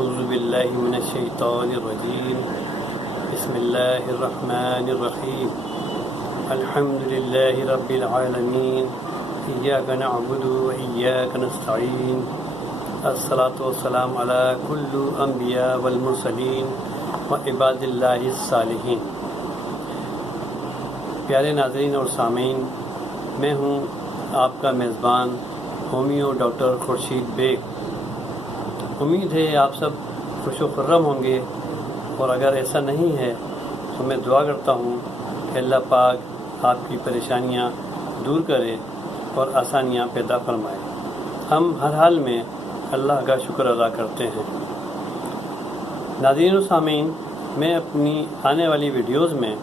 اعوذ باللہ من الشیطان الرجیم بسم اللہ الرحمن الرحیم الحمد للہ رب العالمین ایاک نعبد و ایاک نستعین الصلاۃ والسلام علی کل انبیاء والمرسلین و عباد اللہ الصالحین۔ پیارے ناظرین اور سامعین، میں ہوں آپ کا میزبان ہومیو ڈاکٹر خورشید بیگ۔ امید ہے آپ سب خوش و خرم ہوں گے، اور اگر ایسا نہیں ہے تو میں دعا کرتا ہوں کہ اللہ پاک آپ کی پریشانیاں دور کرے اور آسانیاں پیدا فرمائے۔ ہم ہر حال میں اللہ کا شکر ادا کرتے ہیں۔ ناظرین و سامعین، میں اپنی آنے والی ویڈیوز میں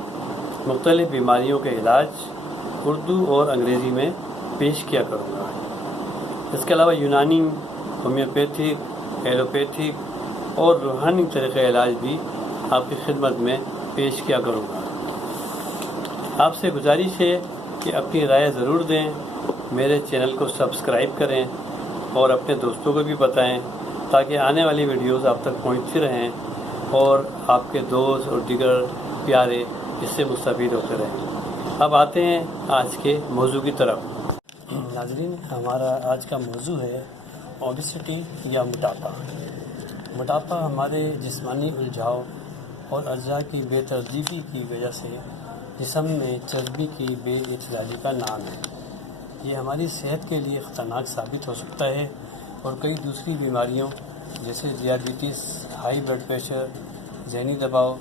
مختلف بیماریوں کے علاج اردو اور انگریزی میں پیش کیا کروں گا۔ اس کے علاوہ یونانی، ہومیوپیتھک، ایلوپیتھک اور روحانی طریقہ علاج بھی آپ کی خدمت میں پیش کیا کروں گا۔ آپ سے گزارش ہے کہ اپنی رائے ضرور دیں، میرے چینل کو سبسکرائب کریں اور اپنے دوستوں کو بھی بتائیں تاکہ آنے والی ویڈیوز آپ تک پہنچتی رہیں اور آپ کے دوست اور دیگر پیارے اس سے مستفید ہوتے رہیں۔ اب آتے ہیں آج کے موضوع کی طرف۔ ناظرین، ہمارا آج کا موضوع ہے اوبیسٹی یا موٹاپا۔ موٹاپا ہمارے جسمانی الجھاؤ اور اجزاء کی بے ترتیبی کی وجہ سے جسم میں چربی کی بے اعتدالی کا نام ہے۔ یہ ہماری صحت کے لیے خطرناک ثابت ہو سکتا ہے اور کئی دوسری بیماریوں جیسے ذیابیطس، ہائی بلڈ پریشر، ذہنی دباؤ،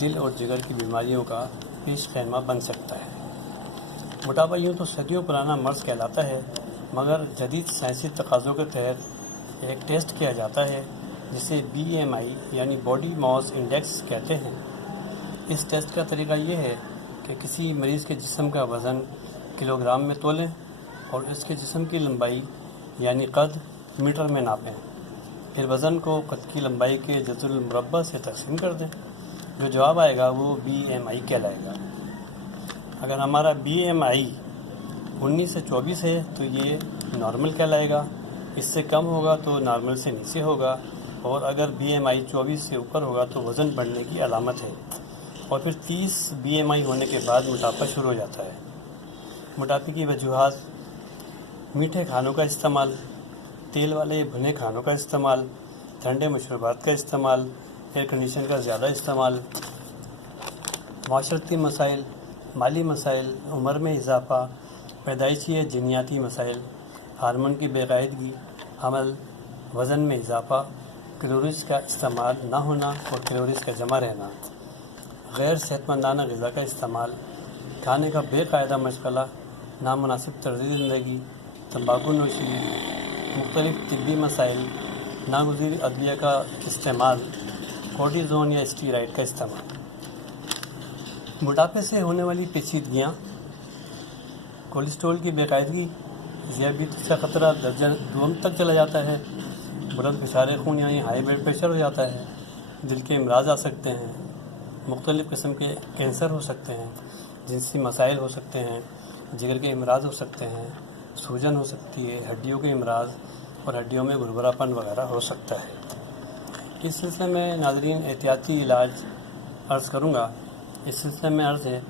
دل اور جگر کی بیماریوں کا پیش خیمہ بن سکتا ہے۔ موٹاپا یوں تو صدیوں پرانا مرض کہلاتا ہے، مگر جدید سائنسی تقاضوں کے تحت ایک ٹیسٹ کیا جاتا ہے جسے BMI یعنی باڈی ماس انڈیکس کہتے ہیں۔ اس ٹیسٹ کا طریقہ یہ ہے کہ کسی مریض کے جسم کا وزن کلو گرام میں تولیں اور اس کے جسم کی لمبائی یعنی قد میٹر میں ناپیں، پھر وزن کو قد کی لمبائی کے جذر المربع سے تقسیم کر دیں۔ جو جواب آئے گا وہ BMI کہلائے گا۔ اگر ہمارا BMI 19 سے 24 ہے تو یہ نارمل کہلائے گا، اس سے کم ہوگا تو نارمل سے نیچے ہوگا، اور اگر BMI 24 سے اوپر ہوگا تو وزن بڑھنے کی علامت ہے، اور پھر 30 BMI ہونے کے بعد موٹاپا شروع ہو جاتا ہے۔ موٹاپے کی وجوہات: میٹھے کھانوں کا استعمال، تیل والے بھنے کھانوں کا استعمال، ٹھنڈے مشروبات کا استعمال، ایئر کنڈیشن کا زیادہ استعمال، معاشرتی مسائل، مالی مسائل، عمر میں اضافہ، پیدائشی یا جینیاتی مسائل، ہارمون کی بے قاعدگی، حمل، وزن میں اضافہ، کیلوریز کا استعمال نہ ہونا اور کیلوریز کا جمع رہنا، غیر صحت مندانہ غذا کا استعمال، کھانے کا بے قاعدہ مشغلہ، نامناسب طرز زندگی، تمباکو نوشی، مختلف طبی مسائل، ناگزیر ادویہ کا استعمال، کورٹیزون یا اسٹیرائڈ کا استعمال۔ موٹاپے سے ہونے والی پیچیدگیاں: کولیسٹرول کی بے قاعدگی، ذیابیطس کا خطرہ درجہ دوم تک چلا جاتا ہے، بلند فشار خون یعنی ہائی بلڈ پریشر ہو جاتا ہے، دل کے امراض آ سکتے ہیں، مختلف قسم کے کینسر ہو سکتے ہیں، جنسی مسائل ہو سکتے ہیں، جگر کے امراض ہو سکتے ہیں، سوجن ہو سکتی ہے، ہڈیوں کے امراض اور ہڈیوں میں بھربھرا پن وغیرہ ہو سکتا ہے۔ اس سلسلے میں ناظرین احتیاطی علاج عرض کروں گا۔ اس سلسلے میں عرض ہے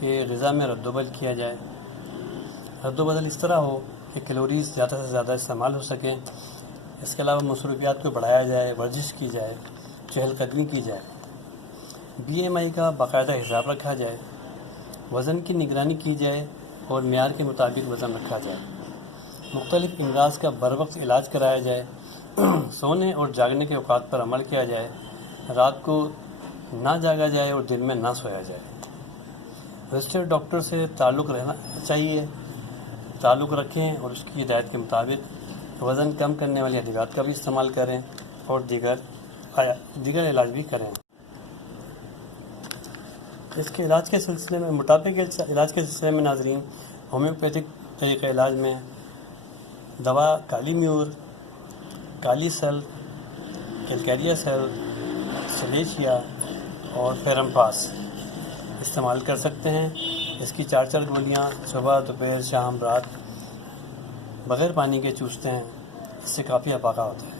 کہ غذا میں رد و بدل کیا جائے۔ رد و بدل اس طرح ہو کہ کیلوریز زیادہ سے زیادہ استعمال ہو سکیں۔ اس کے علاوہ مصروفیات کو بڑھایا جائے، ورزش کی جائے، چہل قدمی کی جائے، BMI کا باقاعدہ حساب رکھا جائے، وزن کی نگرانی کی جائے اور معیار کے مطابق وزن رکھا جائے، مختلف امراض کا بروقت علاج کرایا جائے، سونے اور جاگنے کے اوقات پر عمل کیا جائے، رات کو نہ جاگا جائے اور دن میں نہ سویا جائے۔ رجسٹرڈ ڈاکٹر سے تعلق رہنا چاہیے، تعلق رکھیں اور اس کی ہدایت کے مطابق وزن کم کرنے والی ادویات کا بھی استعمال کریں اور دیگر علاج بھی کریں۔ اس کے علاج کے سلسلے میں موٹاپے کے علاج کے سلسلے میں ناظرین ہومیوپیتھک طریقہ علاج میں دوا کالی میور، کالی سل، کیلکیریا سل، سلیشیا اور فیرمپاس استعمال کر سکتے ہیں۔ اس کی 4 گولیاں صبح، دوپہر، شام، رات بغیر پانی کے چوستے ہیں، اس سے کافی افاقہ ہوتا ہے۔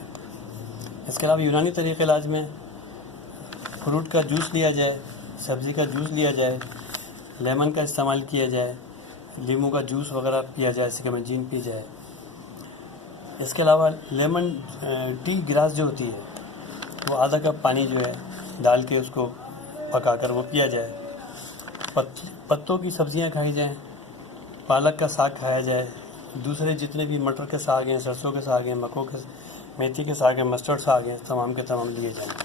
اس کے علاوہ یونانی طریقہ علاج میں فروٹ کا جوس لیا جائے، سبزی کا جوس لیا جائے، لیمن کا استعمال کیا جائے، لیموں کا جوس وغیرہ پیا جائے، سکمجین پی جائے۔ اس کے علاوہ لیمن ٹی گلاس جو ہوتی ہے وہ آدھا کپ پانی جو ہے ڈال کے اس کو پکا کر وہ پیا جائے۔ پتوں کی سبزیاں کھائی جائیں، پالک کا ساگ کھایا جائے، دوسرے جتنے بھی مٹر کے ساگ ہیں، سرسوں کے ساگ ہیں، مکوں کے، میتھی کے ساگ ہیں، مسٹرڈ ساگ ہیں، تمام کے تمام لیے جائیں۔